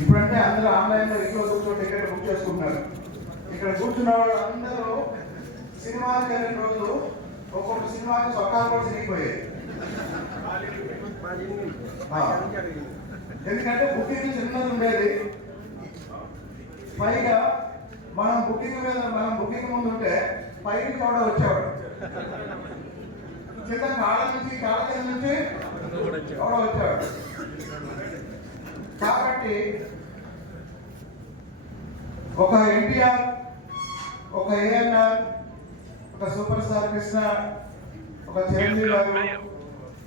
ఇప్పుడంటే అందరూ ఆన్లైన్లో ఇంట్లో కూర్చొని టికెట్ బుక్ చేసుకుంటున్నారు. ఇక్కడ కూర్చున్న వాళ్ళు అందరూ సినిమాకి వెళ్ళిన రోజు ఒక్కొక్క సినిమాకి సొక్కాలు కూడా తిరిగిపోయాయి. ఎందుకంటే బుకింగ్ చిన్నది ఉండేది. పైగా మనం బుకింగ్ ముందు ఉంటే పైకి కూడా వచ్చేవాడు. కింద కాళ్ళ కింద నుంచి కూడా వచ్చేవాడు. కాబట్టి ఒక ఎన్టీఆర్, ఒక ఏఎన్ఆర్, ఒక సూపర్ స్టార్ కృష్ణ, ఒక చిరంజీవి గారు,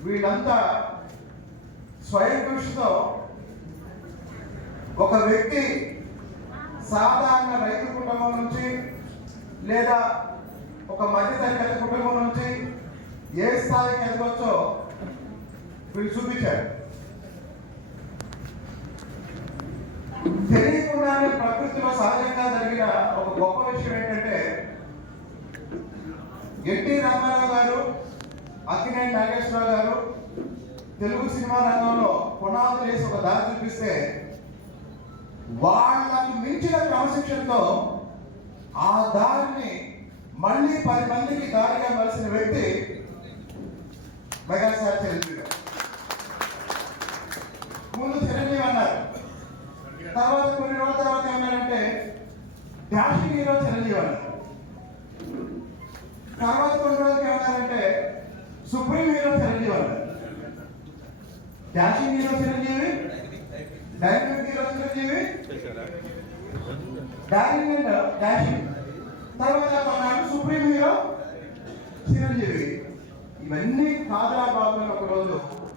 వీళ్ళంతా స్వయం కృషితో ఒక వ్యక్తి సాధారణ రైతు కుటుంబం నుంచి లేదా ఒక మధ్యతరగతి కుటుంబం నుంచి ఏ స్థాయికి ఎదగొచ్చో వీళ్ళు చూపించారు. తెలియకుండానే ప్రకృతిలో సహజంగా జరిగిన ఒక గొప్ప విషయం ఏంటంటే, ఎన్టీ రామారావు గారు, అక్కినేని నాగేశ్వరరావు గారు తెలుగు సినిమా రంగంలో పునాదులు వేసి ఒక దారి చూపిస్తే, వాళ్ళకు మించిన క్రమశిక్షణతో ఆ దారిని మళ్ళీ 10 మందికి దారిగా మలిసిన వ్యక్తి మెగాస్టార్ చిరంజీవి గారు. ముందు చిరంజీవి అన్నారు, తర్వాత కొన్ని రోజుల తర్వాత ఏమన్నారంటే డాషింగ్ హీరో చిరంజీవి అన్నారు. తర్వాత కొన్ని రోజులకి ఏమన్నారంటే సుప్రీం హీరో చిరంజీవి అన్నారు. Dashing hero Chiranjeevi, dynamic hero Chiranjeevi, dashing and dashing. తర్వాత కొన్నాడు సుప్రీం హీరో చిరంజీవి. ఇవన్నీ కాదరా బాబు ఒక రోజు